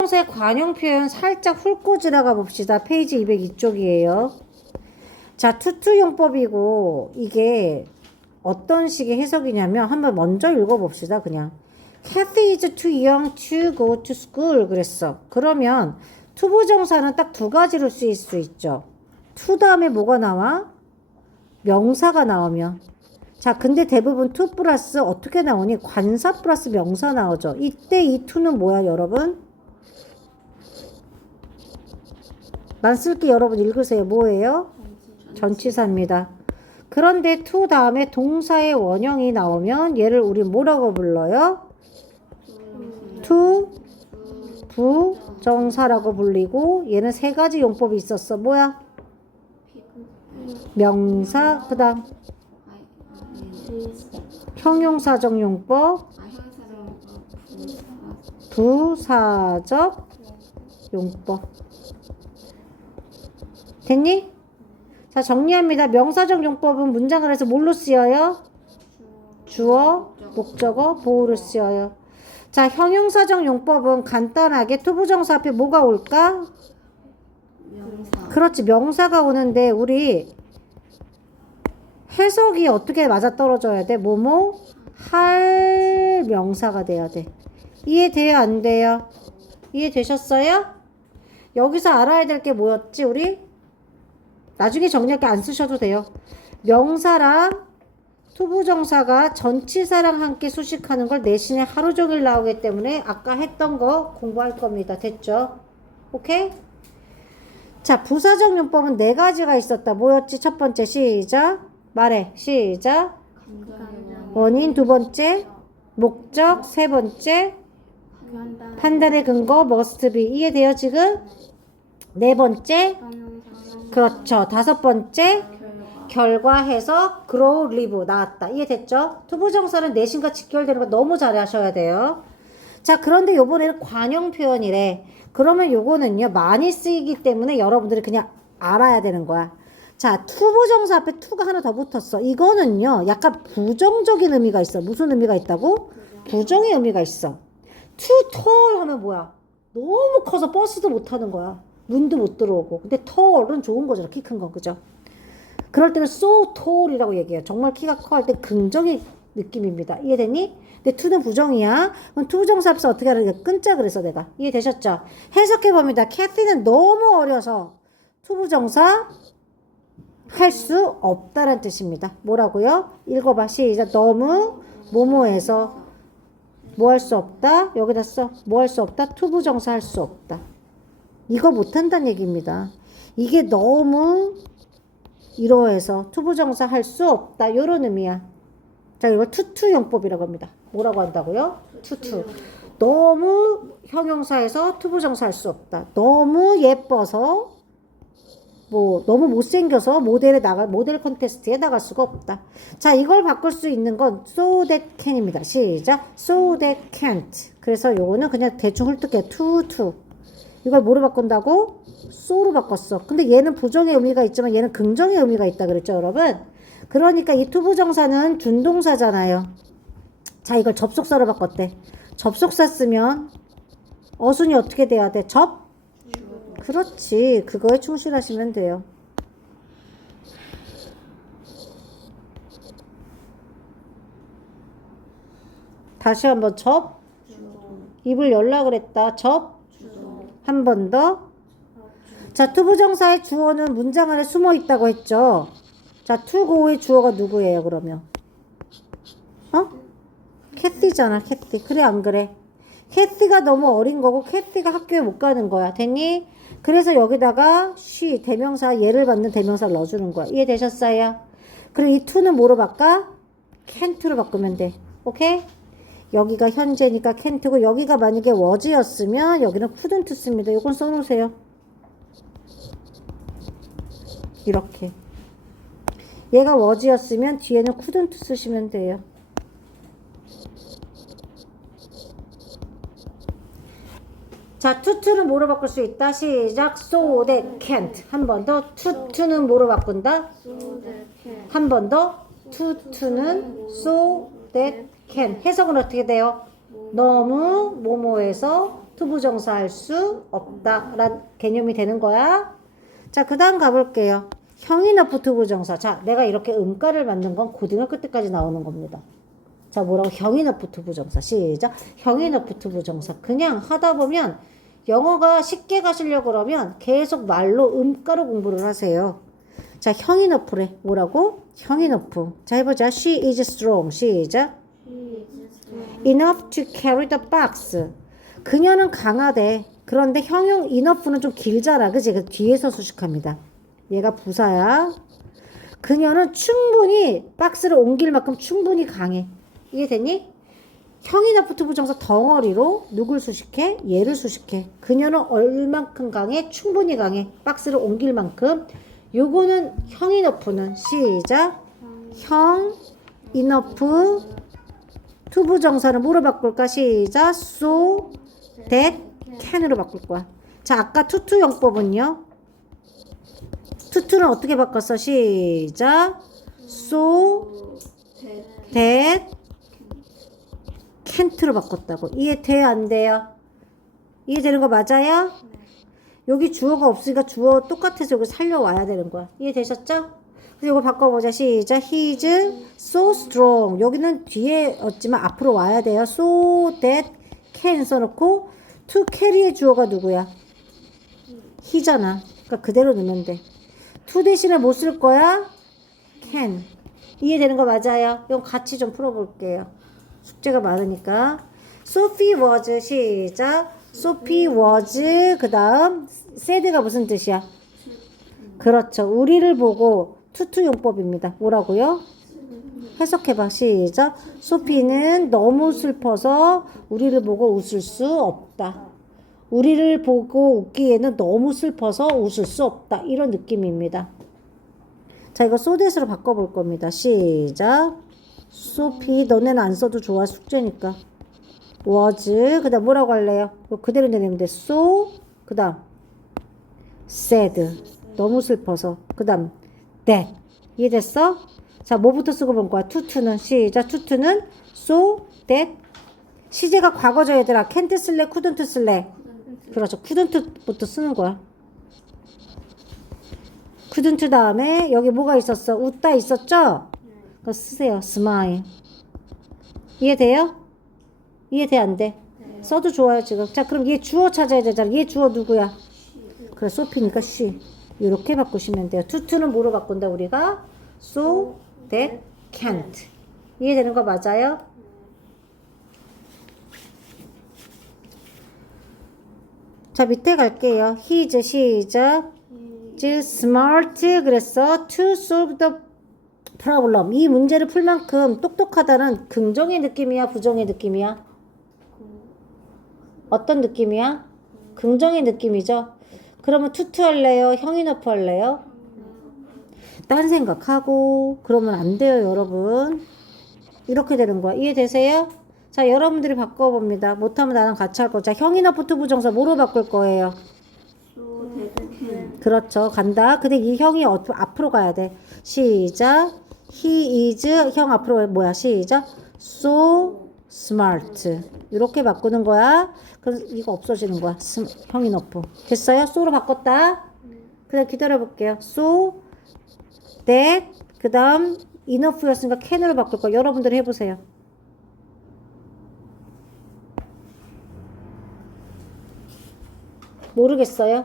투부정사의 관용 표현 살짝 훑고 지나가 봅시다. 페이지 202쪽이에요. 자, 투투 용법이고 이게 어떤 식의 해석이냐면 한번 먼저 읽어봅시다. 그냥 Kathy is too young to go to school 그랬어. 그러면 투부정사는 딱 두 가지로 쓰일 수 있죠. to 다음에 뭐가 나와? 명사가 나오면 자, 근데 대부분 to 플러스 어떻게 나오니? 관사 플러스 명사 나오죠. 이때 이 to는 뭐야, 여러분? 난 쓸게 여러분 읽으세요. 뭐예요? 전치사입니다. 그런데 to 다음에 동사의 원형이 나오면 얘를 우리 뭐라고 불러요? to 부정사라고 불리고 얘는 세 가지 용법이 있었어. 뭐야? 명사 그다음 형용사적 용법, 부사적 용법. 됐니? 자, 정리합니다. 명사적 용법은 문장을 해서 뭘로 쓰여요? 주어, 목적어, 보호로 쓰여요. 자, 형용사적 용법은 간단하게 투부정사 앞에 뭐가 올까? 그렇지, 명사가 오는데 우리 해석이 어떻게 맞아 떨어져야 돼? 뭐뭐 할 명사가 돼야 돼. 이해돼요? 안 돼요? 이해되셨어요? 여기서 알아야 될 게 뭐였지, 우리? 나중에 정리할 게 안 쓰셔도 돼요. 명사랑 투부정사가 전치사랑 함께 수식하는 걸 내신에 하루 종일 나오기 때문에 아까 했던 거 공부할 겁니다. 됐죠? 오케이? 자, 부사적 용법은 네 가지가 있었다. 뭐였지? 첫 번째 시작. 말해. 시작. 원인 두 번째. 목적 세 번째. 판단의 근거 must be. 이해돼요, 지금? 네 번째. 그렇죠. 다섯 번째. 결과 해석 grow live 나왔다. 이해됐죠? 투부정사는 내신과 직결되는 거 너무 잘 하셔야 돼요. 자, 그런데 요번에는 관용 표현이래. 그러면 요거는요, 많이 쓰이기 때문에 여러분들이 그냥 알아야 되는 거야. 자, 투부정사 앞에 투가 하나 더 붙었어. 이거는요, 약간 부정적인 의미가 있어. 무슨 의미가 있다고? 부정의 의미가 있어. too tall 하면 뭐야? 너무 커서 버스도 못 타는 거야. 문도 못 들어오고. 근데 tall은 좋은 거잖아. 키큰 거. 그죠? 그럴 때는 so tall이라고 얘기해요. 정말 키가 커 할 때 긍정의 느낌입니다. 이해됐니? 근데 to는 부정이야. 그럼 투부정사 앞에서 어떻게 하는 끈자 그래서 내가. 이해되셨죠? 해석해 봅니다. 캐티는 너무 어려서 투부정사 할 수 없다는 뜻입니다. 뭐라고요? 읽어봐. 시작. 너무 뭐뭐해서 뭐 할 수 없다? 여기다 써. 뭐 할 수 없다? 투부정사 할 수 없다. 이거 못한다는 얘기입니다. 이게 너무 이러해서 투부정사 할 수 없다. 요런 의미야. 자, 이걸 투투용법이라고 합니다. 뭐라고 한다고요? 투투. 너무 형용사에서 투부정사 할 수 없다. 너무 예뻐서 뭐 너무 못생겨서 모델에 나가 모델 컨테스트에 나갈 수가 없다. 자, 이걸 바꿀 수 있는 건 so that can입니다. 시작. so that can't. 그래서 요거는 그냥 대충 to to. 이걸 뭐로 바꾼다고? so로 바꿨어. 근데 얘는 부정의 의미가 있지만 얘는 긍정의 의미가 있다 그랬죠, 여러분? 그러니까 이 투부정사는 준동사잖아요. 자, 이걸 접속사로 바꿨대. 접속사 쓰면 어순이 어떻게 돼야 돼? 접? 그렇지. 그거에 충실하시면 돼요. 다시 한번 접. 입을 열라 그랬다. 접. 한 번 더. 자, 투부정사의 주어는 문장 안에 숨어 있다고 했죠. 자, 투고의 주어가 누구예요, 그러면? 어? 캐티잖아, 캐티. 그래, 안 그래? 캐티가 너무 어린 거고, 캐티가 학교에 못 가는 거야. 됐니? 그래서 여기다가 she, 대명사, 예를 받는 대명사를 넣어주는 거야. 이해되셨어요? 그리고 이 to는 뭐로 바꿔? can't로 바꾸면 돼. 오케이? 여기가 현재니까 can't고, 여기가 만약에 was였으면, 여기는 씁니다. 이건 써놓으세요. 이렇게. 얘가 was였으면, 뒤에는 couldn't 쓰시면 돼요. 자, 투투는 뭐로 바꿀 수 있다? 시작. so that can't. 한 번 더. 투투는 뭐로 바꾼다? 한 번 더. 투투는 so that can. 해석은 어떻게 돼요? 너무 뭐뭐해서 투부정사 할 수 없다라는 개념이 되는 거야. 자, 그 다음 가볼게요. 형이너프 투부정사. 자, 내가 이렇게 음가를 만든 건 고등학교 때까지 나오는 겁니다. 자, 뭐라고? 형이너프 투부정사. 시작. 형이너프 투부정사. 그냥 하다 보면 영어가 쉽게 가시려고 그러면 계속 말로 음가로 공부를 하세요. 자, 형이너프래. 뭐라고? 형이너프. 자, 해보자. She is strong. 시작. Enough to carry the box. 그녀는 강하대. 그런데 형용 enough는 좀 길잖아. 그지? 그 뒤에서 수식합니다. 얘가 부사야. 그녀는 충분히 박스를 옮길 만큼 충분히 강해. 이해됐니? 형이너프 투부정사 덩어리로 누굴 수식해? 얘를 수식해. 그녀는 얼만큼 강해? 충분히 강해. 박스를 옮길 만큼. 요거는 형이 너프는 시작. 형 이너프 투부 정사는 뭐로 바꿀까? 시작. so that can으로 바꿀 거야. 자, 아까 투투 영법은요. 투투는 어떻게 바꿨어? 시작. so that can't로 바꿨다고. 이해돼? 안 돼요? 이해되는 거 맞아요? 여기 주어가 없으니까 주어 똑같아서 여기 살려와야 되는 거야. 이해되셨죠? 이거 바꿔보자. 시작. He's so strong. 여기는 뒤에 없지만 앞으로 와야 돼요. So that can 써놓고 to carry의 주어가 누구야? he잖아. 그러니까 그대로 넣으면 돼. to 대신에 뭐쓸 거야? can. 이해되는 거 맞아요? 이건 같이 좀 풀어볼게요. 숙제가 많으니까. Sophie was 시작. Sophie was 그 다음 said가 무슨 뜻이야? 그렇죠. 우리를 보고 투투 용법입니다. 뭐라고요? 해석해봐. 시작. 소피는 너무 슬퍼서 우리를 보고 웃을 수 없다. 우리를 보고 웃기에는 너무 슬퍼서 웃을 수 없다. 이런 느낌입니다. 자, 이거 소댓으로 바꿔볼 겁니다. 시작. 소피, 너네는 안 써도 좋아. 숙제니까. was, 그 다음 뭐라고 할래요? 이거 그대로 내리면 돼. so, 그 다음 sad. 너무 슬퍼서. 그 다음 that. 이해됐어? 자, 뭐부터 쓰고 본 거야? 투투는 시작. 투투는 so that 시제가 과거죠, 얘들아. can't 쓸래? couldn't 쓸래? 그렇죠. couldn't부터 쓰는 거야. couldn't 다음에 여기 뭐가 있었어? 웃다 있었죠? 그거 쓰세요. smile. 이해돼요? 이해돼 안 돼? 써도 좋아요 지금. 자 그럼 얘 주어 찾아야 되잖아. 얘 주어 누구야? 그래 소피니까 she. 이렇게 바꾸시면 돼요. 투투는 뭐로 바꾼다 우리가? so that can't. 이해되는 거 맞아요? 자 밑에 갈게요. He's 시작. Smart 그랬어. To solve the problem. 이 문제를 풀 만큼 똑똑하다는 긍정의 느낌이야, 부정의 느낌이야? 어떤 느낌이야? 긍정의 느낌이죠. 그러면 투투 할래요? 형이너프 할래요? 딴 생각하고 그러면 안 돼요, 여러분. 이렇게 되는 거야. 이해되세요? 자, 여러분들이 바꿔봅니다. 못하면 나랑 같이 할 거. 자, 형이너프 투부정사 뭐로 바꿀 거예요? 그렇죠. 간다. 근데 이 형이 어, 앞으로 가야 돼. 시작. He is 형 앞으로 뭐야? 시작. So smart. 이렇게 바꾸는 거야. 그럼 이거 없어지는 거야. 스, 형이 너프. 됐어요? so로 바꿨다. 그냥 기다려 볼게요. so that 그다음 enough였으니까 can으로 바꿀 거. 여러분들 해 보세요. 모르겠어요?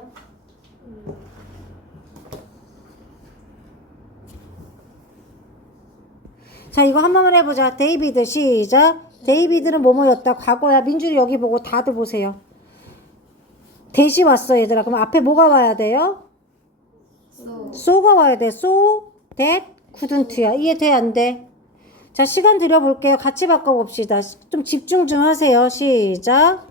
자, 이거 한 번만 해보자. 데이비드 시작. 데이비드는 뭐뭐였다. 과거야. 민준이 여기 보고 다들 보세요. 대시 왔어, 얘들아. 그럼 앞에 뭐가 와야 돼요? 소가 와야 돼. so, that, couldn't야. 이해 돼, 안 돼? 자, 시간 들여볼게요. 같이 바꿔봅시다. 좀 집중 좀 하세요. 시작.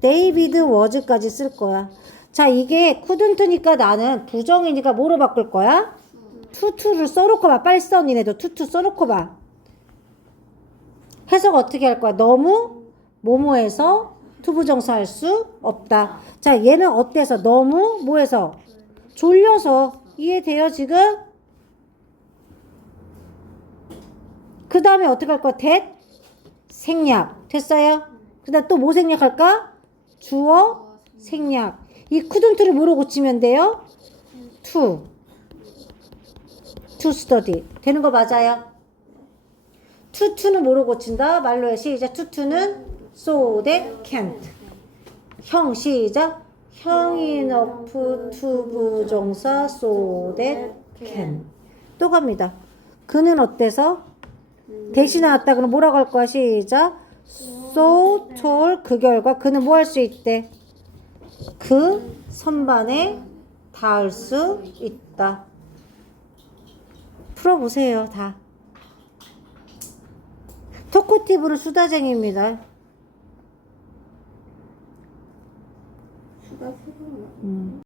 데이비드 was까지 쓸 거야. 자, 이게 couldn't니까 나는 부정이니까 뭐로 바꿀 거야? 투투를 써놓고 봐. 빨리 써, 니네도. 투투 써놓고 봐. 해석 어떻게 할 거야? 너무 뭐뭐해서 투부정사 할 수 없다. 자, 얘는 어때서? 너무 뭐해서? 졸려서. 이해돼요, 지금? 그 다음에 어떻게 할 거야? that 생략. 됐어요? 그 다음 또 뭐 생략할까? 주어 생략. 이 couldn't를 뭐로 고치면 돼요? to. to study. 되는 거 맞아요? To는 뭐로 고친다? 말로 해. 시작. to는 so that can't. 형 시작. 형이 enough to 부정사 so that can. 또 갑니다. 그는 어때서? 대신 나왔다 그럼 뭐라고 할 거야? 시작. so tall 그 결과 그는 뭐 할 수 있대? 그 선반에 닿을 수 있다. 풀어보세요, 다. 토코티브는 수다쟁이입니다. 수다 수다. 음.